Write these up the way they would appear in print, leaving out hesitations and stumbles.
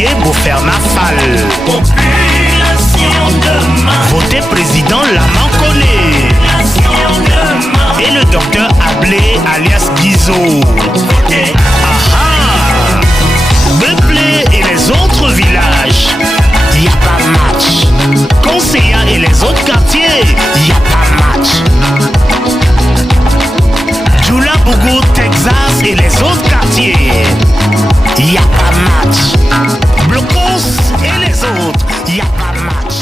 Xavier Beaufer-Nafal. Population demain. Voter président Lamankone. Et le docteur Ablé alias Guizot. Aha. Beuplé et les autres villages, y a pas match. Conseillers et les autres quartiers, y a pas match. Djoula Bougou, Texas et les autres quartiers, y a pas match. Blocos et les autres, y a pas match.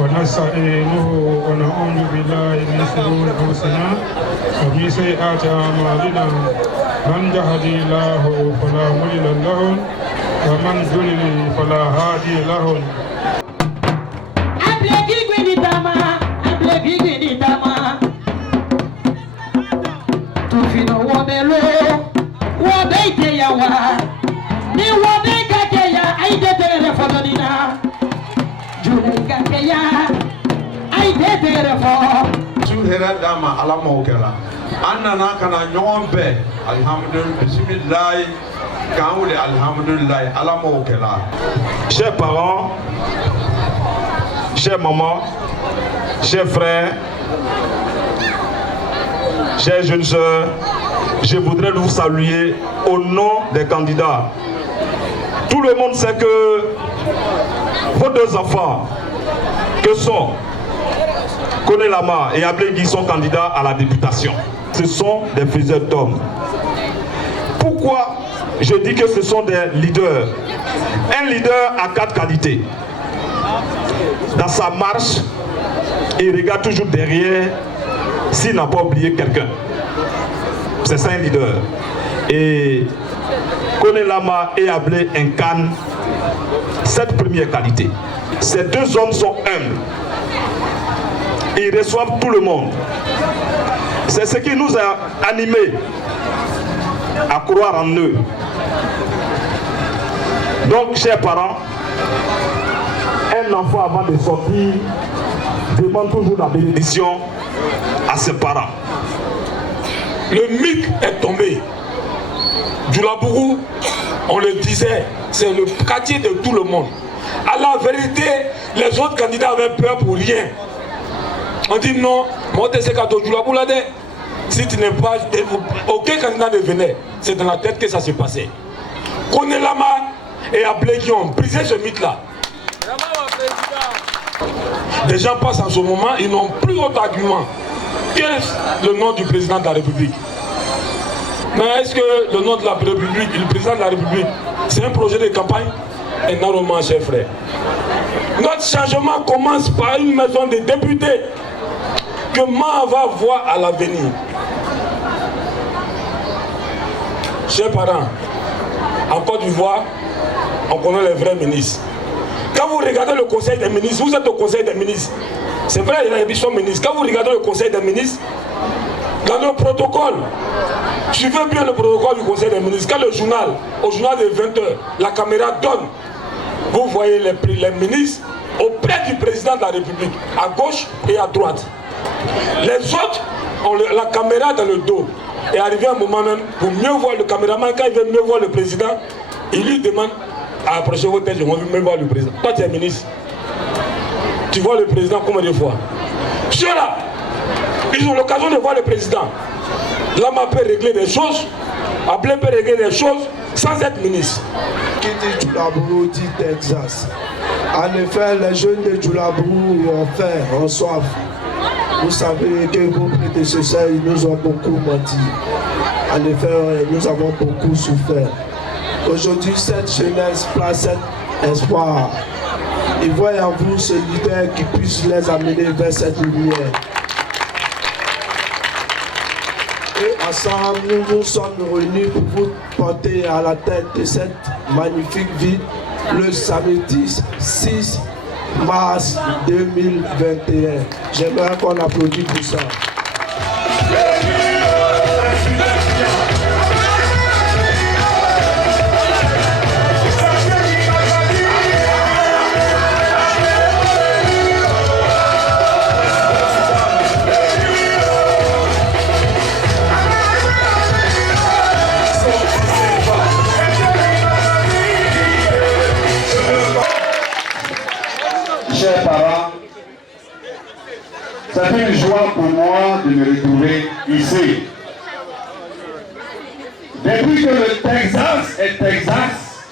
ونستعينه ونعوذ بالله من شرور انفسنا ومن سيئات اعمالنا من يهدي الله فلا مضل له ومن يضلل فلا هادي له. Dama ala mokela anana kana ɲɔgɔn bɛɛ alhamdulillah bismillah kan wuli alhamdulillah ala mokela. Chers parents, chers mamans, chers frères, chers jeunes sœurs, je voudrais vous saluer au nom des candidats. Tout le monde sait que vos deux enfants, que sont Kone Lama et Ablé Guy, sont candidats à la députation. Ce sont des faiseurs d'hommes. Pourquoi je dis que ce sont des leaders? Un leader a 4 qualités. Dans sa marche, il regarde toujours derrière s'il n'a pas oublié quelqu'un. C'est ça un leader. Et Kone Lama et Ablé incarnent cette première qualité. Ces deux hommes sont humbles. Ils reçoivent tout le monde. C'est ce qui nous a animés à croire en eux. Donc, chers parents, un enfant avant de sortir demande toujours la bénédiction à ses parents. Le mythe est tombé. Djoula Bougou, on le disait, c'est le quartier de tout le monde. À la vérité, les autres candidats avaient peur pour rien. On dit non, moi je sais qu'à Djoula Bougou, si tu n'es pas, aucun candidat ne venait. C'est dans la tête que ça s'est passé. Kone Lama et Ablé qui ont brisé ce mythe-là. Des gens passent en ce moment, ils n'ont plus autre argument que le nom du président de la République. Mais est-ce que le nom de la République, le président de la République, c'est un projet de campagne? Énormément, chers frères. Notre changement commence par une maison de députés que Ma va voir à l'avenir. Chers parents, en Côte d'Ivoire, on connaît les vrais ministres. Quand vous regardez le conseil des ministres, vous êtes au conseil des ministres. C'est vrai, il y a des ministres. Quand vous regardez le conseil des ministres, dans le protocole, suivez bien le protocole du conseil des ministres. Quand au journal de 20h, la caméra donne, vous vous voyez les ministres auprès du président de la République, à gauche et à droite. Les autres ont la caméra dans le dos. Et arrivé un moment même, pour mieux voir le caméraman, quand il veut mieux voir le président, il lui demande à approcher votre tête, je veux mieux voir le président. Toi, tu es ministre. Tu vois le président combien de fois? Ceux-là, ils ont l'occasion de voir le président. Lama peut régler des choses, Ablé peut régler des choses sans être ministre. Qui dit Djoulabourou dit Texas. En effet, les jeunes de Djoulabourou ont faim, ont soif. Vous savez que vos prédécesseurs, ils nous ont beaucoup menti. En effet, nous avons beaucoup souffert. Aujourd'hui, cette jeunesse place cet espoir. Ils voient en vous ce leader qui puisse les amener vers cette lumière. Et ensemble, nous nous sommes réunis pour vous porter à la tête de cette magnifique ville le samedi 6 mars 2021. J'aimerais qu'on applaudisse pour ça. Chers parents, c'est une joie pour moi de me retrouver ici. Depuis que le Texas est Texas,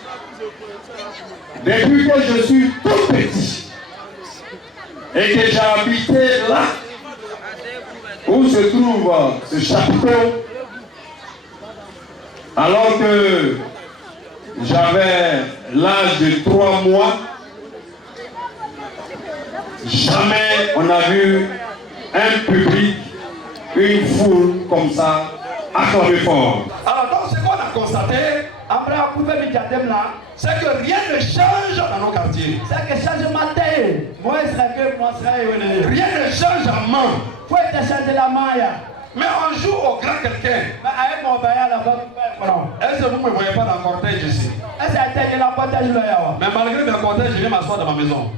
depuis que je suis tout petit et que j'ai habité là où se trouve ce chapiteau, alors que j'avais l'âge de 3 mois, jamais on a vu un public, une foule comme ça, acclamer fort. Alors donc ce qu'on a constaté, c'est que rien ne change dans nos quartiers. Rien ne change en main. Mais on joue au grand quelqu'un. Est-ce que vous ne me voyez pas dans le cortège ici? Mais malgré le cortège, je viens m'asseoir dans ma maison.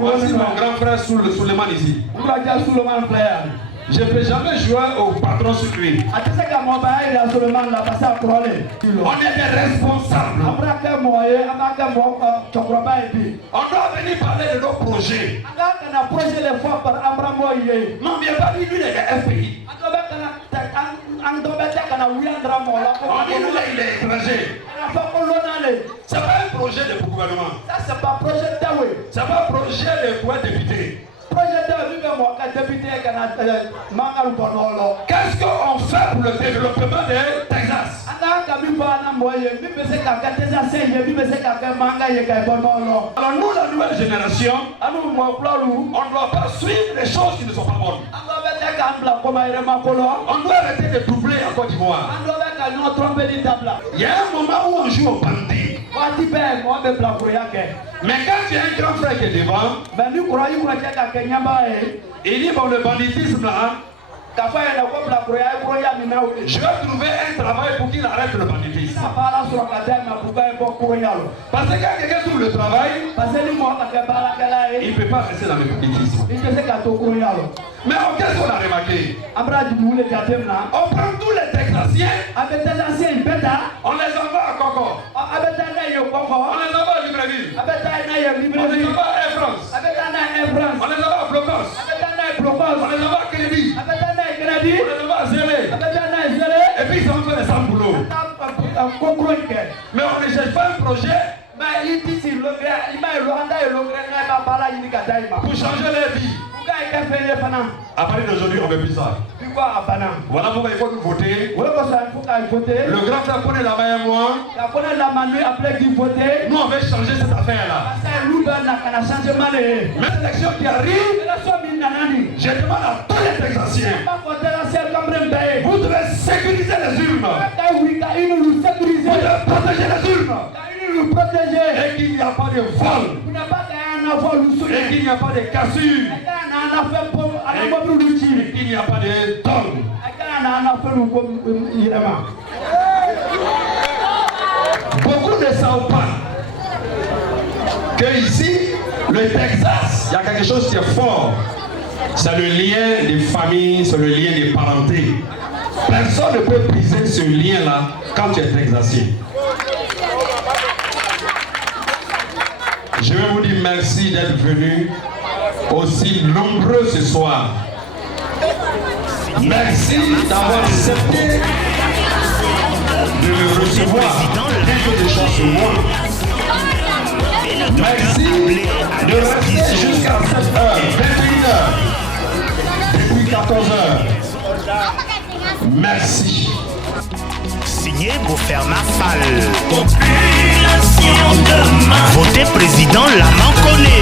Voici mon grand frère Souleymane ici. Je ne peux jamais jouer au patron sur lui. On est des responsables. On doit venir parler de nos projets. Non, mais pas lui, il est FPI. On dit lui, il est étranger. Ce n'est pas un projet de gouvernement. Ce n'est pas un projet de pouvoir député. Qu'est-ce qu'on fait pour le développement de Texas? Alors nous, la nouvelle génération, on ne doit pas suivre les choses qui ne sont pas bonnes. On doit arrêter de doubler en Côte d'Ivoire. Il y a un moment où on joue au bandit. Mais quand il y a un grand frère qui est devant, il dit bon, le banditisme là, je vais trouver un travail pour qu'il arrête le banditisme. Parce que quand quelqu'un trouve le travail, il ne peut pas rester dans le banditisme. Mais qu'est-ce qu'on a remarqué? On prend tous les Texasiens, on les envoie à Coco, on les envoie à Libreville, on les envoie à Air France, on les envoie à Blocos, on les envoie à Crédit, on les envoie à Zélé, et puis ils ont fait des sans boulot. Mais on ne cherche pas un projet pour changer leur vie. À partir d'aujourd'hui, on ne veut plus ça. Voilà pourquoi il faut nous voter. Le grand frère prenait la main à moi. Nous, on veut changer cette affaire-là. Mais l'élection qui arrive, je demande à tous les Texasiens, vous devez sécuriser les urnes. Vous devez protéger les urnes. Et qu'il n'y a pas de vol. Et qu'il n'y a pas de cassure. Et qu'il n'y a pas de dol. Beaucoup ne savent pas que ici, le Texas, il y a quelque chose qui est fort. C'est le lien des familles, c'est le lien des parentés. Personne ne peut briser ce lien-là quand tu es texasien. Je vais vous dire merci d'être venus aussi nombreux ce soir. Merci d'avoir accepté de me recevoir quelque chose sur moi. Merci de rester jusqu'à 7h, 21h, depuis 14h. Merci. Signé Bouferma Fall. Population demain. Votez président Laman Koné.